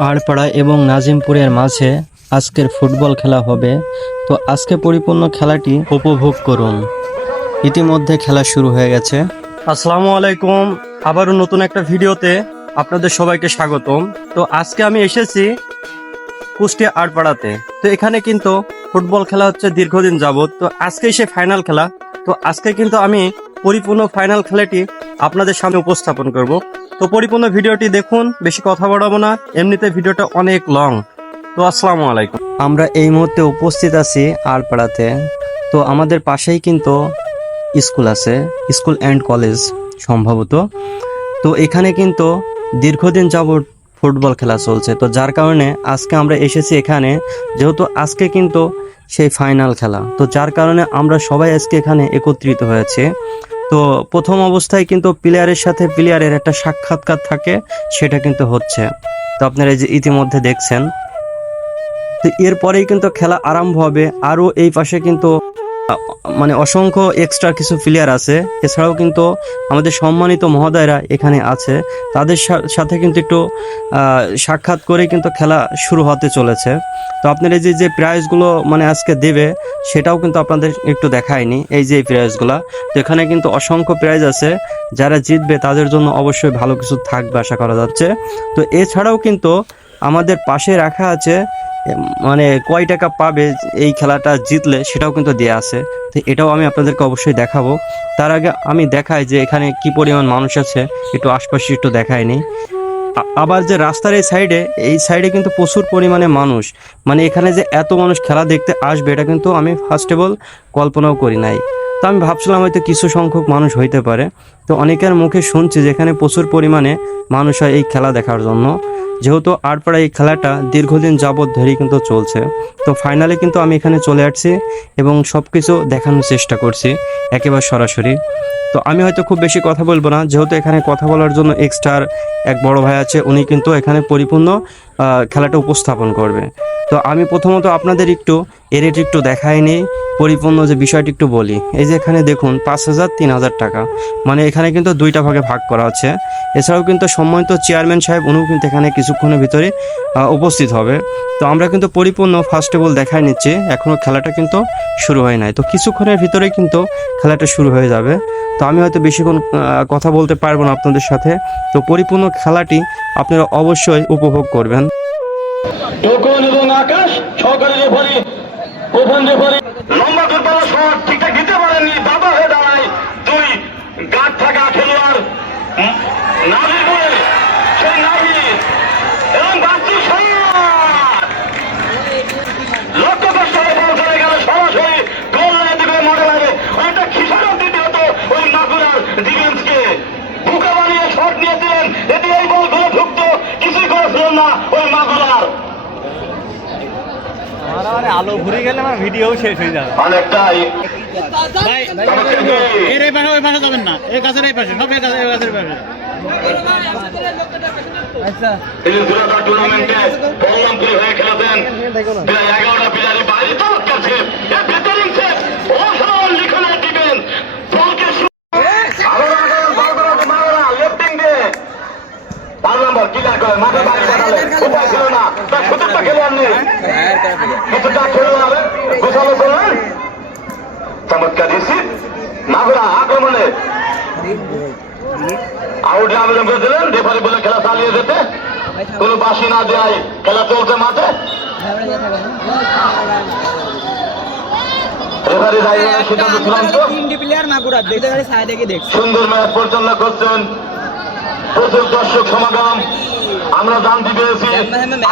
আড়পাড়া এবং নাজিমপুরের মাঝে আজকের ফুটবল খেলা হবে। তো আজকে পরিপূর্ণ খেলাটি উপভোগ করুন। ইতিমধ্যে খেলা শুরু হয়ে গেছে। আসসালামু আলাইকুম। আবারও নতুন একটা ভিডিওতে আপনাদের সবাইকে স্বাগতম। তো আজকে আমি এসেছি কুষ্টিয়া আড়পাড়াতে। তো এখানে কিন্তু ফুটবল খেলা হচ্ছে দীর্ঘদিন যাবত তো আজকে সে ফাইনাল খেলা। তো আজকে কিন্তু আমি পরিপূর্ণ ফাইনাল খেলাটি আপনাদের সামনে উপস্থাপন করব। তো পরিপূর্ণ ভিডিওটি দেখুন, বেশি কথা বাড়াবো না, এমনিতে ভিডিওটা অনেক লং তো আসসালামু আলাইকুম। আমরা এই মুহূর্তে উপস্থিত আছি আলপাড়াতে। তো আমাদের পাশেই কিন্তু স্কুল আছে, স্কুল অ্যান্ড কলেজ সম্ভবত। তো এখানে কিন্তু দীর্ঘদিন যাবত ফুটবল খেলা চলছে। তো যার কারণে আজকে আমরা এসেছি এখানে, যেহেতু আজকে কিন্তু সেই ফাইনাল খেলা। তো যার কারণে আমরা সবাই আজকে এখানে একত্রিত হয়েছে। তো প্রথম অবস্থায় কিন্তু প্লেয়ারের সাথে প্লেয়ারের একটা সাক্ষাৎকার থাকে, সেটা কিন্তু হচ্ছে। তো আপনারা যে ইতিমধ্যে দেখছেন। তো এরপরেই কিন্তু খেলা আরম্ভ হবে। আরও এই পাশে কিন্তু মানে অসংখ্য এক্সট্রা কিছু প্লেয়ার আছে। এছাড়াও কিন্তু আমাদের সম্মানিত মহোদয়রা এখানে আছে। তাদের সাথে কিন্তু একটু সাক্ষাৎ করে কিন্তু খেলা শুরু হতে চলেছে। তো আপনারা যে যে প্রাইজগুলো মানে আজকে দেবে, সেটাও কিন্তু আপনাদের একটু দেখায়নি, এই যে এই প্রাইজগুলো তো এখানে কিন্তু অসংখ্য প্রাইজ আছে। যারা জিতবে তাদের জন্য অবশ্যই ভালো কিছু থাকবে আশা করা যাচ্ছে। তো এছাড়াও কিন্তু আমাদের পাশে রাখা আছে মানে কয় টাকা পাবে এই খেলাটা জিতলে সেটাও কিন্তু দেয়া আছে। তো এটাও আমি আপনাদেরকে অবশ্যই দেখাবো। তার আগে আমি দেখাই যে এখানে কি পরিমাণ মানুষ আছে, একটু আশপাশে একটু দেখায়নি আ- আবার যে রাস্তার এই সাইডে এই সাইডে কিন্তু প্রচুর পরিমাণে মানুষ। মানে এখানে যে এত মানুষ খেলা দেখতে আসবে, এটা কিন্তু আমি ফার্স্ট অফ অল কল্পনাও করি নাই। তো আমি ভাবছিলাম হয়তো কিছু সংখ্যক মানুষ হইতে পারে। তো অনেকের মুখে শুনছি যে এখানে প্রচুর পরিমাণে মানুষ হয় এই খেলা দেখার জন্য। যেহেতু আটপাড়া এই খেলাটা দীর্ঘদিন যাবৎ ধরেই কিন্তু চলছে। তো ফাইনালে কিন্তু আমি এখানে চলে আসছি এবং সব কিছু দেখানোর চেষ্টা করছি একেবারে সরাসরি। তো আমি হয়তো খুব বেশি কথা বলব না, যেহেতু এখানে কথা বলার জন্য এক্সট্রার এক বড় ভাই আছে, উনি কিন্তু এখানে পরিপূর্ণ খেলাটা উপস্থাপন করবে। তো আমি প্রথমত আপনাদের একটু এর একটু দেখাই নেই, পরিপূর্ণ যে বিষয়টি একটু বলি। এই যে এখানে দেখুন, পাঁচ হাজার তিন হাজার টাকা। মানে এখানে কিন্তু দুইটা ভাগে ভাগ করা আছে এছাড়াও কিন্তু সম্মানিত চেয়ারম্যান সাহেব, উনিও কিন্তু এখানে কিছুক্ষণের ভিতরে উপস্থিত হবে। তো আমরা কিন্তু পরিপূর্ণ ফার্স্ট অল দেখাই নিচ্ছি। এখনও খেলাটা কিন্তু শুরু হয় নাই। তো কিছুক্ষণের ভিতরে কিন্তু খেলাটা শুরু হয়ে যাবে। তো আমি হয়তো বেশিক্ষণ কথা বলতে পারব না আপনাদের সাথে। তো পরিপূর্ণ খেলাটি আপনারা অবশ্যই উপভোগ করবেন। আকাশ, সহকারী রেফারি প্রধান রেফারি লম্বা দূরপাল্লা শট, ঠিকঠাক দিতে পারেননি বাবা হয়ে দাঁড়ায় দুই। গাছ থাকা খেলোয়াড় বলে সেই নাভি এবং গেল সরাসরি। মনে লাগে দিতে হতো ওই বানিয়ে শট নিয়েছিলেন এতে এই বল ঘুরে ঢুকতো, কিছুই করেছিলেন না ওই মাগুরার আমার আলো ঘুরে গেলে আমার ভিডিও শেষ হয়ে যাবে। অনেকটাই এর এই পাশে ওই পাশে যাবেন না। এই গাছের এই পাশে সব এই গাছের এই গাছের পাশে। টুর্নামেন্টে হয়ে খেলেছেন। এগারোটা প্লেয়ারই বাইরে চমৎকার সেভ এ ভেতরিং সেভ অসাধারণ লিখনের ডিফেন্স বলকে শু- আবার আবার বল করাতে মারা লেফটিং দিয়ে পাঁচ নম্বর ক্লিয়ার করে মাঠে উপায় ছিল না। তার সুযোগটা খেলোয়াড় নেই। কিছুটা খেলোয়াড় গোছালো করলেন চমৎকার রিসিভ মাগুরা আক্রমণে। আউটে আবেদন করেছিলেন রেফারি বলে খেলা চালিয়ে যেতে। কোনো বাসি না দেয় খেলা চলছে মাঠে। সুন্দর ম্যাচ পরিচালনা করছেন প্রচুর দর্শক সমাগম। আমরা জানতে পেরেছি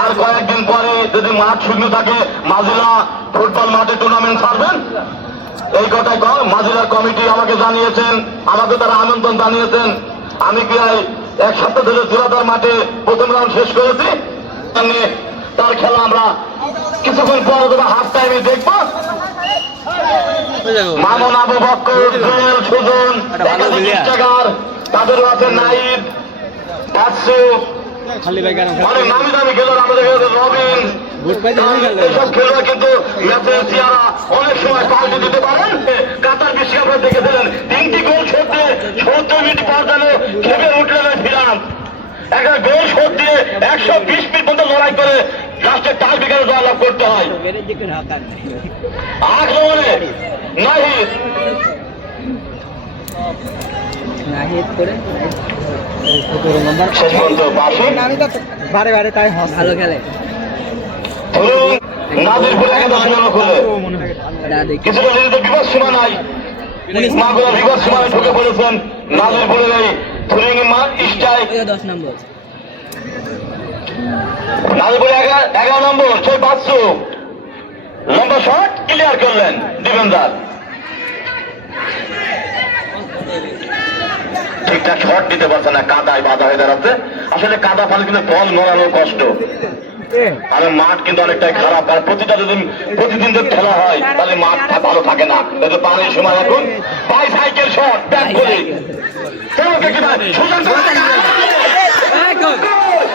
আর কয়েকদিন পরে যদি মাঠ শূন্য থাকে মাজিলা ফুটবল মাঠে টুর্নামেন্ট ছাড়বেন? এই কথাই কম মাজিলার কমিটি আমাকে জানিয়েছেন আমাকে তারা আমন্ত্রণ জানিয়েছেন। আমি কি এই এক সপ্তাহ ধরে জোরাদার মাঠে প্রথম রাউন্ড শেষ করেছি? তার খেলা আমরা কিছুক্ষণ পর অথবা হাফ টাইমে দেখব। মামুন আবু বক্কর সুজন একাধিক তাদেরও আছে নাইব। অনেক নামি দামি খেলোয়াড় আমাদের রবিন। এইসব খেলোয়াড় কিন্তু ম্যাচের অনেক সময় পাল্টে দিতে পারেন। কাতার বিশ্বকাপে দেখেছিলেন তিনটি গোল ছড়তে সত্তর মিনিট পর যেন খেপে উঠলেন ফিরাম একটা গোল শোধ দিয়ে একশো বিশ মিনিট পর্যন্ত লড়াই করে লাস্টে টাল বিকারে জয়লাভ করতে হয়। আক্রমণে নাহিদ। পর্যন্ত বারে বারে তাই ভালো খেলে। ধরুন নাদির বলে একটা কিছুটা যেহেতু বিপদ সীমা নাই। মাগুরা বিপদ সীমায় ঢুকে পড়েছেন নাদির বলে থুরিং মা স্ট্রাইক দশ নম্বর। এগারো নম্বর ছয় পাঁচশো লম্বা শট ক্লিয়ার করলেন ডিফেন্ডার। ঠিকঠাক শট দিতে পারছে না কাদায় বাধা হয়ে দাঁড়াচ্ছে। আসলে কাদা পানি কিন্তু বল নড়ানো কষ্ট। আর মাঠ কিন্তু অনেকটাই খারাপ। কারণ প্রতিটা যদি প্রতিদিন যদি খেলা হয় তাহলে মাঠটা ভালো থাকে না। কিন্তু পানির সময় এখন বাই সাইকেল শট ব্যাক করে সুযোগ ভাষ্যকার তো বিরাট ভাষ্যকার তো দর্শক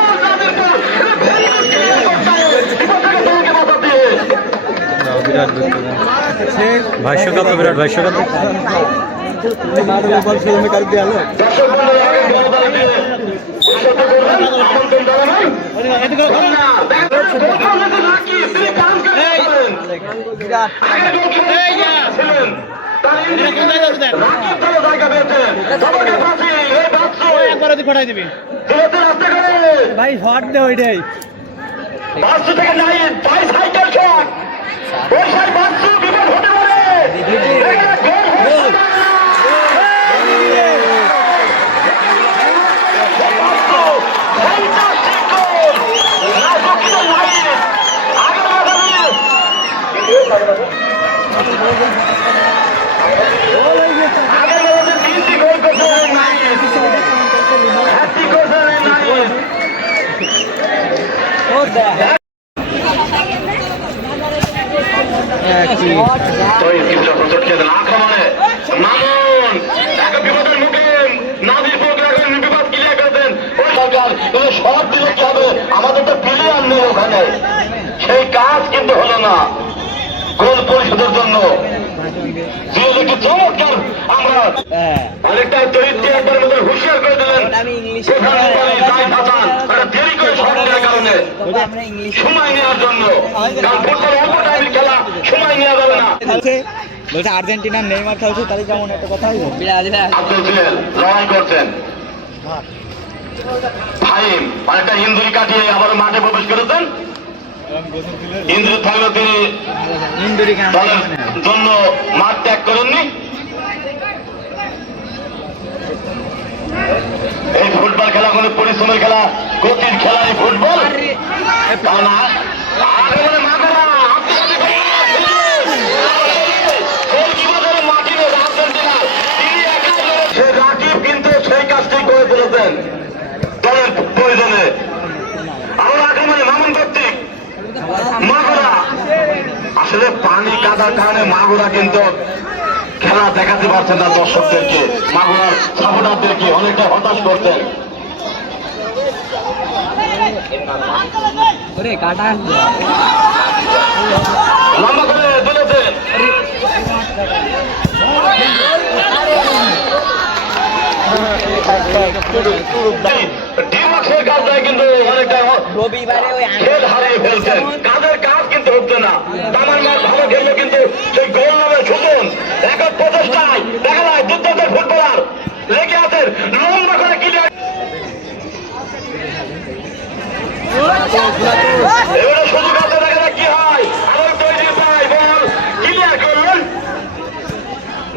বন্ধুরা, আগে জনতাকে দিয়ে উৎসাহিত করবেন, আমন্ত্রণ জানাবেন। এদিকে ধরো না। এটা কোন জায়গায় আছে একবার ওদিকে ফটাই দিবি ভাই শর্ট দে ওইটাই। আক্রমণে মামুন একটা বিপদের মুখে নাদির পোকরা এখন বিপদ ক্লিয়ার করেছেন ওই সরকার কিন্তু সব দিলে কি হবে? আমাদের তো প্লেয়ার নেই ওখানে। সেই কাজ কিন্তু হলো না গোল পরিশোধের জন্য। একটি চমৎকার আমরা আরেকটা চরিত্রে একবার মধ্যে হুঁশিয়ার করে দিলেন। সময় নেওয়ার জন্য। কারণ ফুটবল অল্প টাইমের খেলা সময় নেওয়া যাবে না। বলছে আর্জেন্টিনার নেইমার খেলছে তাহলে যেমন একটা কথা জুয়েল লড়াই করছেন। ফাহিম অনেকটা ইন্দুরি কাটিয়ে আবার মাঠে প্রবেশ করেছেন? ইন্দুরি থাকলেও তিনি দলের জন্য মাঠ ত্যাগ করেননি? ফুটবল খেলা কোনো পরিশ্রমের খেলা গতির খেলা এই ফুটবল দলের প্রয়োজনে। আক্রমণে মামুন কর্তৃক মাগুরা। আসলে পানি কাদার কারণে মাগুরা কিন্তু খেলা দেখাতে পারছেন না দর্শকদেরকে। মাগুরার সাপোর্টারদেরকে অনেকটা হতাশ করছেন। ওরে কাটা কাজের কাজ কিন্তু হচ্ছে না তামার মাল ভালো খেললে কিন্তু সেই গোল নামে সুজন এখন প্রচেষ্টায় দেখা যায় দুর্দান্ত ফুটবলার লেগে আছেন লম্বা করে ক্লিয়ার এবারে সুযোগ আছে দেখা যাক কি হয় আবার তৈরি পায় বল ক্লিয়ার করলেন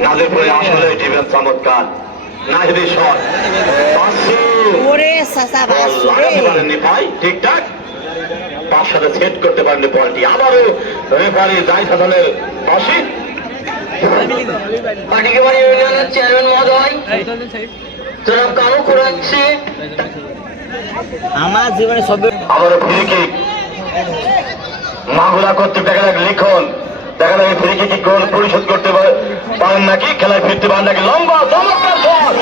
নাজিরপুরে আসলে ডিফেন্স চমৎকার। নাহিদি শট পাঁচশো ওরে সাসা বাস লাগাতে পারেননি ভাই ঠিকঠাক? তার সাথে সেট করতে পারেননি বলটি। আবারও রেফারি জাহিদ হাসানের পাশে ইউনিয়নের চেয়ারম্যান মহোদয়। তোরা কারও করাচ্ছে আমার জীবনে সব আবারও ফ্রি কিক। মাগুরা করতে দেখা যাক লিখন। দেখা যাক ফ্রি কিক গোল পরিশোধ করতে পারেন নাকি? খেলায় ফিরতে পারেন নাকি? লম্বা, চমৎকার শট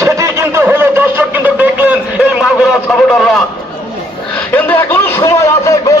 সেটি কিন্তু হলো দর্শক কিন্তু দেখলেন এই মাগুরা সাপোর্টাররা কিন্তু এখনও সময় আছে গোল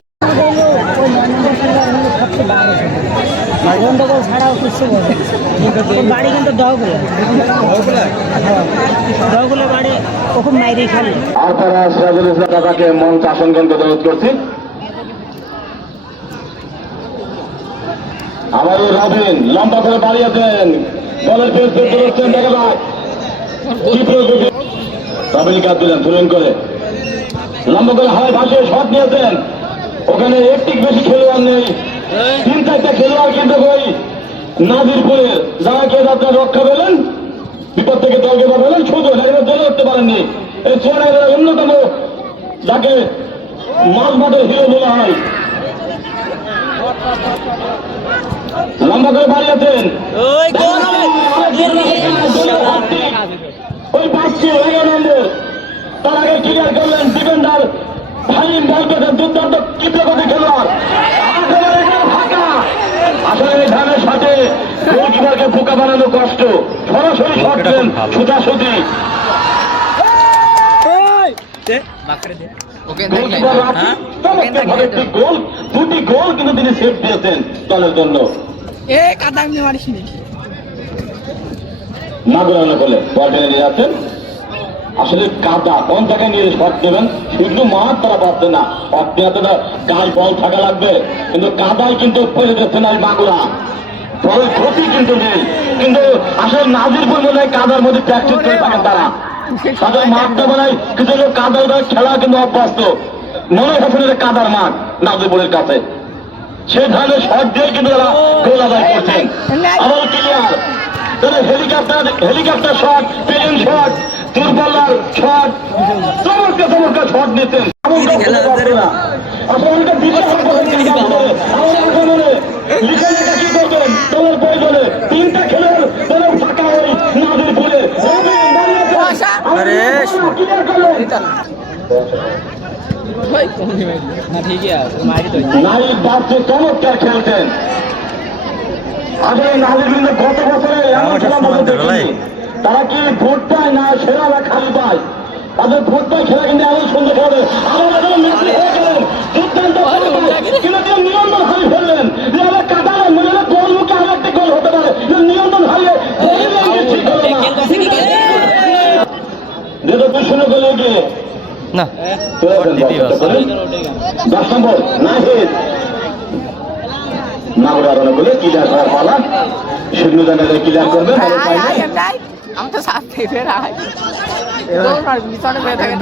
পারবে ছাড়াও কিছু বাড়ি কিন্তু বাড়ি ওখানে মাইরে আর তারা সিরাজুল ইসলাম মঞ্চ আসন করছি। আমাদের রবিন, লম্বা করে বাড়িয়েছেন বলের পেস পেস করছেন দেখা দিলেন করে। লম্বা করে হাওয়ায় ভাসে শট নিয়েছেন ওখানে একটি বেশি খেলোয়াড় নেই। তিন চারটা খেলোয়াড় কিন্তু ওই নাজিরপুরের যারা কে আপনার রক্ষা পেলেন বিপদ থেকে দলকে বাঁচালেন শুধু এখানে জেলে উঠতে পারেননি। এই চেয়ারের অন্যতম যাকে মাছ মাঠের হিরো বলা হয়। লম্বা করে বাড়িয়েছেন ওই এগারো নম্বর তার আগে ক্লিয়ার করলেন ডিফেন্ডার ভাইম বল পেতেন দুর্দান্ত তীব্রগতি খেলোয়াড়। আসলে ধানের সাথে গোলকিপারকে বোকা বানানো কষ্ট। সরাসরি শট দেন গোল দুটি গোল কিন্তু তিনি সেভ দিয়েছেন দলের জন্য। মারিস বলে বল টেনে নিয়ে যাচ্ছেন। আসলে কাদা, কোন জায়গায় নিয়ে শট দেবেন? শুধু মাঠ তারা পাচ্ছে না। অজ্ঞাত গায়ে বল থাকা লাগবে। কিন্তু কাদায় কিন্তু পড়ে যাচ্ছে না মাগুরা। বলের ক্ষতি কিন্তু নেই। কিন্তু আসলে নাজিরপুর মনে হয় কাদার মধ্যে প্র্যাকটিস করে থাকেন তারা। তাদের মাঠটা মনে হয় কিছু লোক কাদার খেলা কিন্তু অভ্যস্ত। মনে হচ্ছে কাদার মাঠ নাজিরপুরের কাছে। সেই ধরনের শট দিয়ে কিন্তু তারা গোল আদায় করছেন আবার ক্লিয়ার হেলিকপ্টার হেলিকপ্টার শট পেলিং শট দূরপাল্লার শট চমৎকার চমৎকার শট নিতেন লিখে লিখে কি করবেন? দলের প্রয়োজনে তিনটা খেলোয়াড় দলের ফাঁকা ওই নাজিরপুরে ক্লিয়ার করলেন না ঠিকই আছে। মারি তো। নারী বাচ্চা চমৎকার খেলছেন। আসলে নারীর গত বছরে তারা কি ভোট পায় না সেরারা খালি পায়? তাদের ভোট পায় খেলা কিন্তু সুন্দর তিনি নিয়ন্ত্রণ ফেললেন। যে আমার গোল মুখে আর একটা গোল হতে পারে। কিন্তু নিয়ন্ত্রণ হারিয়ে ঠিক হলো না। যেটা তুই শুনে গেলে গিয়ে না। দশ নম্বর নাহিদ। নাগর ক্লিয়ার করার পালা। শূন্য জানালে ক্লিয়ার করবে আমি তো সাথে ফের আয় পিছনে বেয়ে থাকে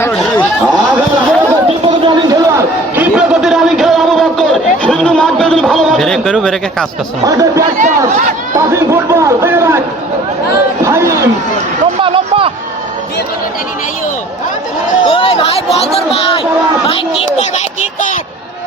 ব্রেক করু ব্রেকে কাজ করছে না। লম্বা লম্বা। ওই ভাই বল তোর ভাই। ভাই কিক কর ভাই কিক কর।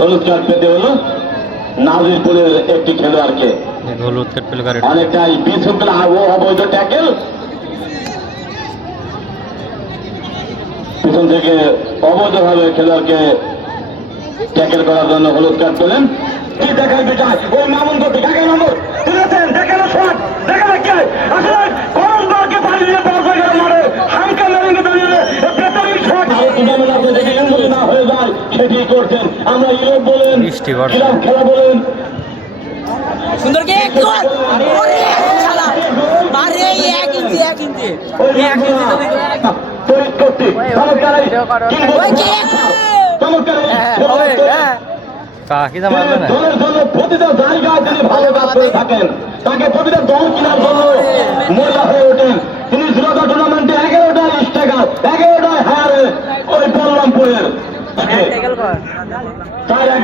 হলুদ কার্ড পেতে হলো। নাজিরপুরের একটি খেলোয়াড়কে। হলুদ কাট পেলে অনেকটাই বিশৃঙ্খলা ও অবৈধ ট্যাকেল পিছন থেকে অবৈধভাবে খেলোয়াড়কে ট্যাকেল করার জন্য হলুদ কার্ড পেলেন। কি দেখায় বিষয় ওই মামুন করতে কাকে নম্বর তুলেছেন দেখানো শট দেখানো কে? আসলে করণবারকে পালিয়ে পৌঁছে গেল মারে দাঁড়িয়ে বেতারি শট টুর্নামেন্ট আপনি যদি না হয়ে যায় সেটি করছেন। আমরা ইউরোপ বলেন বৃষ্টি বর্ষা। ক্লাব খেলা বলেন। সুন্দর কে? গোল! ওরে শালা! আরে এক ইঞ্চি এক ইঞ্চি। এক ইঞ্চি তৈরি করতে চমৎকার এই ওই কে? চমৎকার এই হ্যাঁ, হবে, হ্যাঁ। দলের জন্য প্রতিটা জায়গায় তিনি ভালো কাজ তাকে প্রতিটা দল কেনার জন্য মহিলা হয়ে ওঠেন। তিনি শ্রীলঙ্কা টুর্নামেন্টে হারে ওই বলরামপুরের। তার এক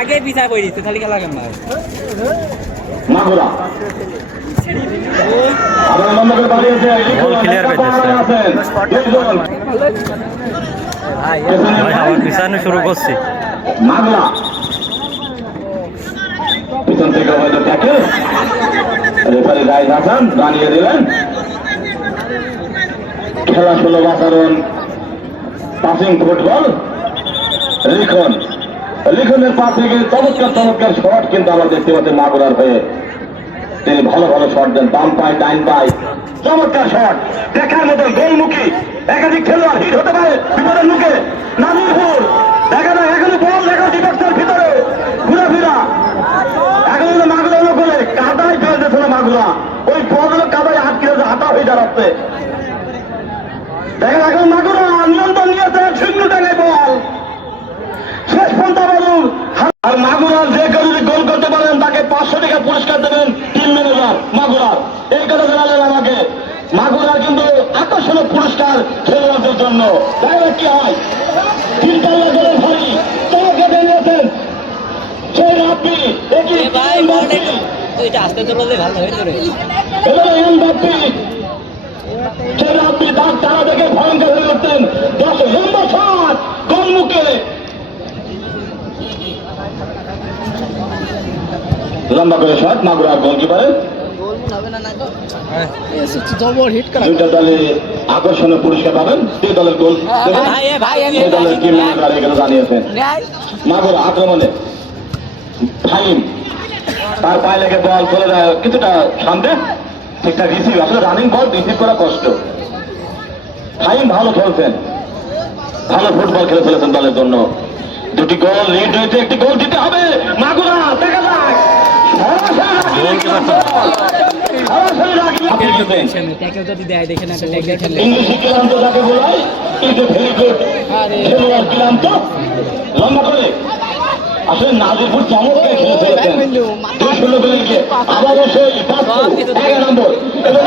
আগে পিছা করে দিচ্ছে খালি খেলা কেন মাগুরা আপনার নম্বরে পেছনে পিছানো শুরু করছি। মাগলা পিছন থেকে হয়তো দেখে। রেফারি রায় হাসান জানিয়ে দিলেন। খেলা সুলভ আচরণ পাসিং ফুটবল লিখন। লিখনের পা থেকে চমৎকার চমৎকার শট কিন্তু আমরা দেখতে পাচ্ছি মাগুরার হয়ে। তিনি ভালো ভালো শট দেন, বাম পায় ডাইন পায়। চমৎকার শট দেখার মতন গোলমুখী। একাধিক খেলোয়াড় হিট হতে পারে বিপদের মুখে। নাজিরপুর, দেখা যায় এখনও বল, দেখা ডিফেন্সের ভিতরে। ঘুরাফিরা। এখন হলো মাগুরা হলো কাদায় ফেলতেছিল মাগুরা। ওই বল কাদায় আটকে হাতা হয়ে দাঁড়াচ্ছে দেখা এখন মাগুরা নিয়ন্ত্রণ নিয়েছে শূন্য টাকায় বল। শেষ পন্থা বলুন আর মাগুরার যে কেউ গোল করতে পারেন তাকে পাঁচশো টাকা পুরস্কার দেবেন টিম ম্যানেজার মাগুরার এই কথা জানালেন আমাকে। মাগুরার কিন্তু আকর্ষণীয় পুরস্কার খেলোয়াড়দের জন্য। এবার কি হয়? তিনটা গোলের ভারী তোমাকে জানিয়েছেন সেই রাব্বি একই ভাই এটা আস্তে চললে ভালো হয় তোরে এবারে এমবাপ্পি সেই রাব্বি দাঁত তারা দেখে ভয়ঙ্কর হয়ে উঠতেন। দশ লম্বা শট মুখে। লম্বা করে শট মাগুরা গোলকিপারের। দুইটা দলে আকর্ষণীয় পুরস্কার পাবেন। সেই দলের গোল সেই দলের টিম ম্যানেজার এখানে জানিয়েছেন মাগুরা আক্রমণে। ফাইম তার পায়ে লেগে বল চলে যায় কিছুটা সামনে। ঠিকঠাক রিসিভ আসলে রানিং বল রিসিভ করা কষ্ট। ফাইম ভালো খেলছেন। ভালো ফুটবল খেলে ফেলেছেন দলের জন্য। দুটি গোল লিড হয়েছে একটি গোল দিতে হবে। মাগুরা দেখা যাক। লম্বা করে। আসলে নাজিরপুর চমৎকার খেলে ফেলেছেন দুই শূন্য বেরিয়ে আবারও সেই এগারো নম্বর এবং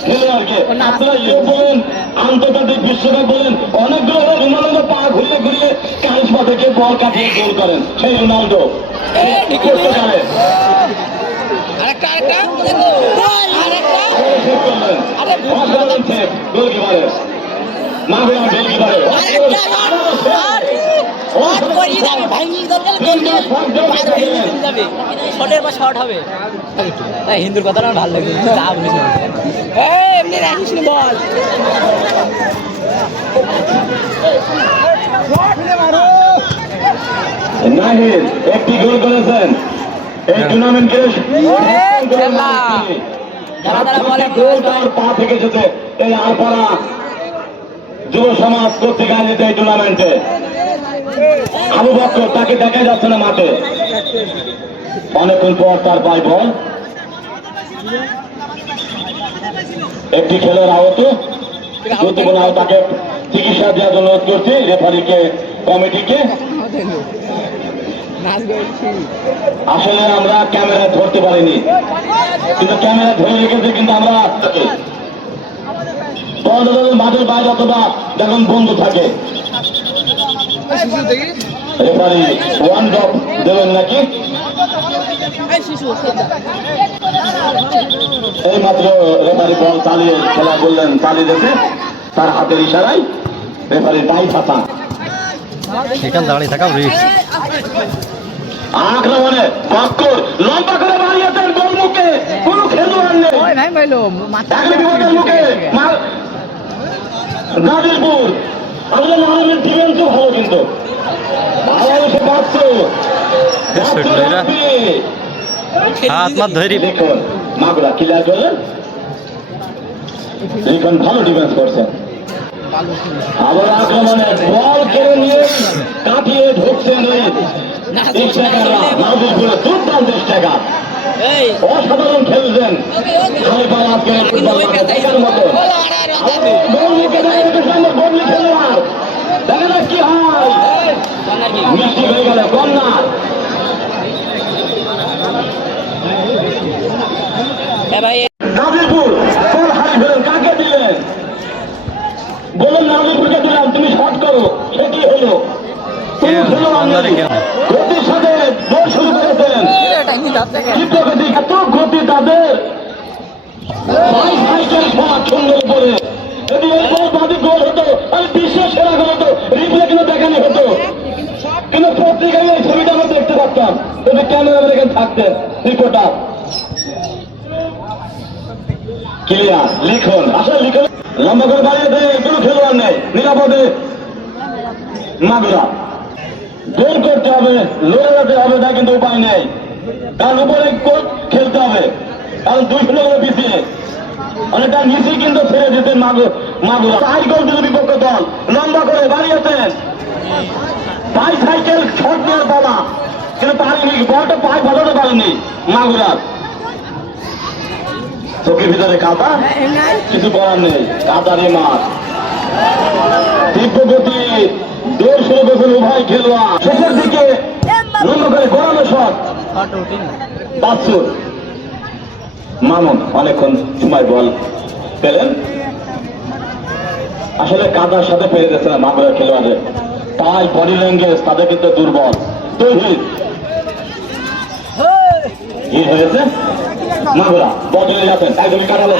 খেলোয়াড়কে আপনারা ইয়ে বলেন আন্তর্জাতিক বিশ্বকাপ বলেন অনেকগুলো রোনাল্ডো পা ঘুরিয়ে ঘুরিয়ে কারিশমা থেকে বল কাটিয়ে গোল করেন সেই রোনাল্ডো কি করতে পারে আরেকটা। আরেকটা। পর হবে। তাই হিন্দুর কথা আমার ভালো লাগে। যা বলিস না। এই, এমনি রাখিস বল। নাহিদ একটি গোল করেছেন। এই টুর্নামেন্টকে বলে গোল পা থেকে যেতে এই আলপাড়া যুব সমাজ কর্তৃক আয়োজিত এই টুর্নামেন্টে আবু বক্কর তাকে দেখা যাচ্ছে না মাঠে। অনেকক্ষণ পর তার পায় বল একটি খেলোয়াড় আহত। গুরুত্বপূর্ণ তাকে চিকিৎসা দেওয়ার অনুরোধ করছি, রেফারিকে, কমিটিকে। আসলে আমরা ক্যামেরা ধরতে পারিনি। কিন্তু ক্যামেরা ধরে রেখেছে, কিন্তু আমরা মাঠের বাইরে অথবা যখন বন্ধ থাকে। রেফারি ওয়ান ড্রপ দেবেন নাকি এই মাত্র রেফারি বল চালিয়ে খেলা বললেন চালিয়ে দিতে তার হাতের ইশারায় রেফারি দায়ী ফাঁসা। সেখানে দাঁড়িয়ে থাকা রিক্স আক্রমণে বাক্কর লম্বা করে বাড়িয়েছেন গোলমুখে। কোন খেলোয়াড় নেই। চাকরি বিভাগের মুখে মা- নাজিরপুর আসলে নাজিমের ডিফেন্সও ভালো কিন্তু। শুটলো এরা। হাত মাত ধরি দেখুন মাগুরা ক্লিয়ার করলেন লিখন ভালো ডিফেন্স করছেন আবার আক্রমণে বল কেড়ে নিয়ে কাটিয়ে ঢুকছেন দুর্দান্ত অসাধারণ খেলছেন। দেখে যাক কি হয়। মিষ্টি হয়ে গেল কন্যার নাজিরপুর কাকে দিলেন? বলুন নাজিরপুরকে দিলাম তুমি শট করো সে কি হলো? এত গতি তাদের। সাইকেল সমাজ সুন্দর উপরে। যদি এই বল বাদি গোল হতো আর বিশ্বের সেরা গোল হতো। রিপ্লে কিন্তু দেখানো হতো। কিন্তু পত্রিকায় এই ছবিটা আমরা দেখতে পারতাম। যদি ক্যামেরা এখানে থাকতেন রিপোর্টার। ক্লিয়ার লিখুন। আসলে লিখুন। লম্বা করে বাড়িয়ে দেয় কোনো খেলোয়াড় নেই। নিরাপদে। মাগুরা। গোল করতে হবে লড়ে যেতে হবে তা কিন্তু উপায় নেই। কারণ উপরে গোল খেলতে হবে। কারণ দুই শূন্য করে পিছিয়ে। অনেকটা নিচে কিন্তু ছেড়ে দিতে মাগু মাগুরা গোল দিল বিপক্ষ দল। লম্বা করে বাড়িয়েছেন। পাই সাইকেল শট দেওয়ার বলা কিন্তু পারেনি। বলটা পায়ে বাজাতে পারেনি মাগুরার চোখের ভিতরে কাদা। কিছু করার নেই। কাদারে মাঠ তীব্র উভয় খেলোয়াড় শেষের দিকে করে শট মামুন অনেকক্ষণ সময় বল পেলেন আসলে কাদার সাথে পেয়ে গেছে না মামুনের খেলোয়াড়ের পাই বডি ল্যাঙ্গুয়েজ তাদের কিন্তু দুর্বল তৈরি কি হয়েছে মাগুরা বদলে যাচ্ছেন তাই তুমি কাটালো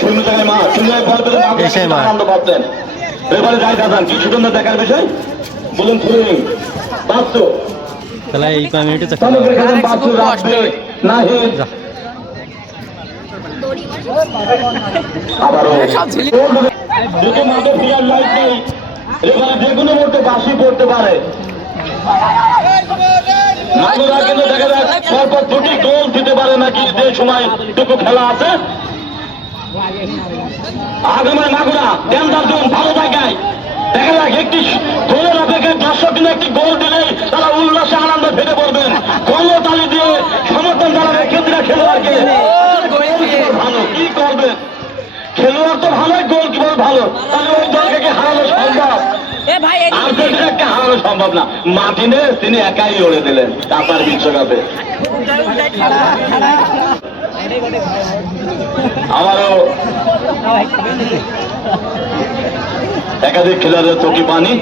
শূন্য জায়গায় মা শূন্য বল পেলে। আনন্দ পাচ্ছেন এবারে যাই দাদান কি সুন্দর দেখার বিষয়? বলুন থুরিং বাস্তু। খেলা এই কয় মিনিটে তো খেলা সমগ্র হবে। খেলেন রাখবে। নাহিদ। যা। আবারও। দুটো মাঠে ফিরার লাইট নেই। এবারে যে কোনো মুহূর্তে বাসি পড়তে পারে। মাগুরা কিন্তু দেখা যাক পরপর দুটি গোল দিতে পারে নাকি যে সময় টুকু খেলা আছে। আগামী মাগুরা ডেন্দার জোন ভালো জায়গায়। দেখা যাক একটি গোলের অপেক্ষায় দর্শক কিন্তু একটি গোল দিলেই তারা উল্লাসে আনন্দ ফেটে পড়বেন। কর্মতালি দিয়ে সমর্থন জানাবে কেন্দ্রীয় খেলোয়াড়কে। ভালো কি করবেন? খেলোয়াড় তো ভালোই গোল কীভাবে ভালো। তাহলে ওই দলকে কি হারানো সম্ভব? এ ভাই আর হারানো সম্ভব না মার্টিনে তিনি একাই লড়ে দিলেন কাতার বিশ্বকাপে। আমারও একাধিক খেলোয়াড়ের চোখে পানি।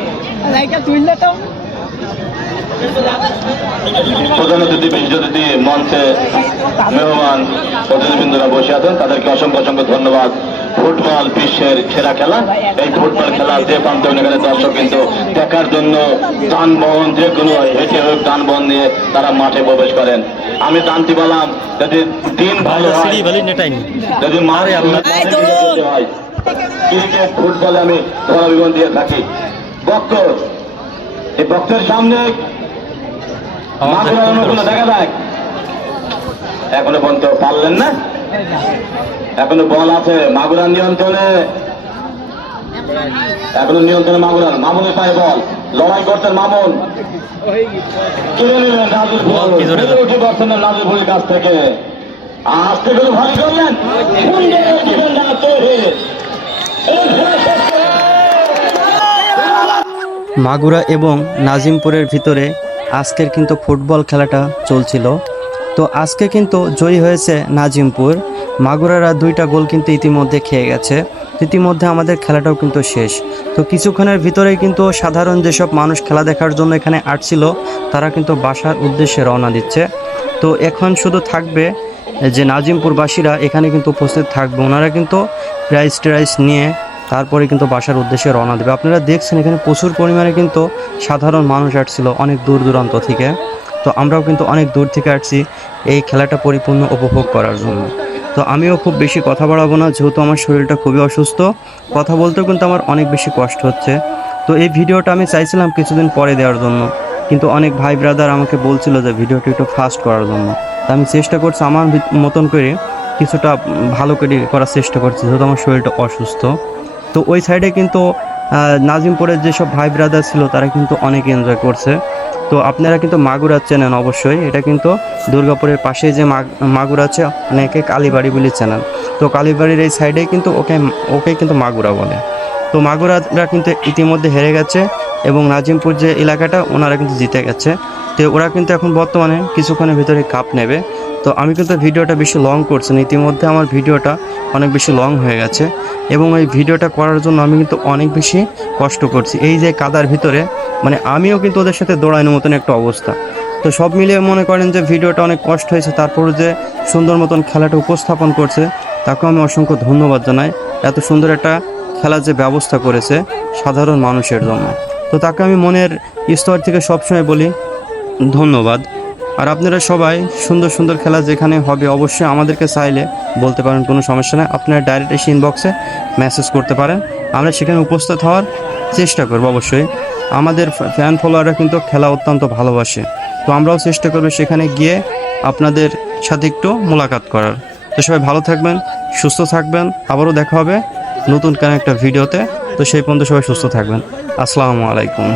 প্রধান অতিথি বিশিষ্ট অতিথি মঞ্চে মেহমান অতিথিবৃন্দরা বসে আছেন, তাদেরকে অসংখ্য অসংখ্য ধন্যবাদ। ফুটবল বিশ্বের সেরা খেলা। এই ফুটবল খেলা যে প্রান্ত এখানে দর্শক কিন্তু দেখার জন্য যানবাহন যে কোনো হেঁটে হোক যানবাহন নিয়ে তারা মাঠে প্রবেশ করেন। আমি জানতে পারলাম যদি দিন ভালো হয়। যদি মারে! হয়। ক্রিকেট ফুটবলে আমি ধরা দিয়ে থাকি। বক্তর এই বক্তের সামনে মাগুরা দেখা যাক এখনও পর্যন্ত পারলেন না? এখনও বল আছে মাগুরার নিয়ন্ত্রণে। এখনও নিয়ন্ত্রণে মাগুরার মামুনের পায়ে বল। লড়াই করতেন মামুন। কিনে নিলেন পারছেন ভুলের কাছ থেকে। আস্তে করে ভালো করলেন। মাগুরা এবং নাজিমপুরের ভিতরে আজকের কিন্তু ফুটবল খেলাটা চলছিল। তো আজকে কিন্তু জয়ী হয়েছে নাজিমপুর। মাগুরারা দুইটা গোল কিন্তু ইতিমধ্যে খেয়ে গেছে। ইতিমধ্যে আমাদের খেলাটাও কিন্তু শেষ। তো কিছুক্ষণের ভিতরেই কিন্তু সাধারণ যেসব মানুষ খেলা দেখার জন্য এখানে আসছিল, তারা কিন্তু বাসার উদ্দেশ্যে রওনা দিচ্ছে। তো এখন শুধু থাকবে যে নাজিমপুরবাসীরা এখানে কিন্তু উপস্থিত থাকবে। ওনারা কিন্তু প্রাইস ট্রাইস নিয়ে তারপরে কিন্তু বাসার উদ্দেশ্যে রওনা দেবে। আপনারা দেখছেন এখানে প্রচুর পরিমাণে কিন্তু সাধারণ মানুষ আসছিল অনেক দূর দূরান্ত থেকে। তো আমরাও কিন্তু অনেক দূর থেকে আসছি এই খেলাটা পরিপূর্ণ উপভোগ করার জন্য। তো আমিও খুব বেশি কথা বাড়াবো না, যেহেতু আমার শরীরটা খুবই অসুস্থ। কথা বলতেও কিন্তু আমার অনেক বেশি কষ্ট হচ্ছে। তো এই ভিডিওটা আমি চাইছিলাম কিছুদিন পরে দেওয়ার জন্য, কিন্তু অনেক ভাই ব্রাদার আমাকে বলছিল যে ভিডিওটা একটু ফাস্ট করার জন্য। তো আমি চেষ্টা করছি আমার মতন করে কিছুটা ভালো করে করার চেষ্টা করছি, যেহেতু আমার শরীরটা অসুস্থ। তো ওই সাইডে কিন্তু নাজিমপুরের যেসব ভাই ব্রাদার ছিল, তারা কিন্তু অনেক এনজয় করছে। তো আপনারা কিন্তু মাগুরা চেনেন অবশ্যই। এটা কিন্তু দুর্গাপুরের পাশে যে মাগ- মাগুরা আছে, অনেকে কালীবাড়ি বলে চেনেন। তো কালীবাড়ির এই সাইডে কিন্তু ওকে ওকে কিন্তু মাগুরা বলে। তো মাগুরারা কিন্তু ইতিমধ্যে হেরে গেছে এবং নাজিমপুর যে এলাকাটা, ওনারা কিন্তু জিতে গেছে। তো ওরা কিন্তু এখন বর্তমানে কিছুক্ষণের ভিতরে কাপ নেবে। তো আমি কিন্তু ভিডিওটা বেশি লং করছি না, ইতিমধ্যে আমার ভিডিওটা অনেক বেশি লং হয়ে গেছে এবং এই ভিডিওটা করার জন্য আমি কিন্তু অনেক বেশি কষ্ট করছি। এই যে কাদার ভিতরে মানে আমিও কিন্তু ওদের সাথে দৌড়ানোর মতন একটা অবস্থা। তো সব মিলিয়ে মনে করেন যে ভিডিওটা অনেক কষ্ট হয়েছে তারপরে যে সুন্দর মতন খেলাটা উপস্থাপন করছে, তাকেও আমি অসংখ্য ধন্যবাদ জানাই। এত সুন্দর একটা খেলার যে ব্যবস্থা করেছে সাধারণ মানুষের জন্য। তো তাকে আমি মনের স্তর থেকে সবসময় বলি ধন্যবাদ। আর আপনারা সবাই সুন্দর সুন্দর খেলা যেখানে হবে অবশ্যই আমাদেরকে চাইলে বলতে পারেন, কোনো সমস্যা নেই। আপনারা ডাইরেক্ট এসে ইনবক্সে মেসেজ করতে পারেন। আমরা সেখানে উপস্থিত হওয়ার চেষ্টা করব অবশ্যই। আমাদের ফ্যান ফলোয়াররা কিন্তু খেলা অত্যন্ত ভালোবাসে। তো আমরাও চেষ্টা করব সেখানে গিয়ে আপনাদের সাথে একটু মোলাকাত করার। তো সবাই ভালো থাকবেন, সুস্থ থাকবেন। আবারও দেখা হবে নতুন কোনো একটা ভিডিওতে। তো সেই পর্যন্ত সবাই সুস্থ থাকবেন। আসসালামু আলাইকুম।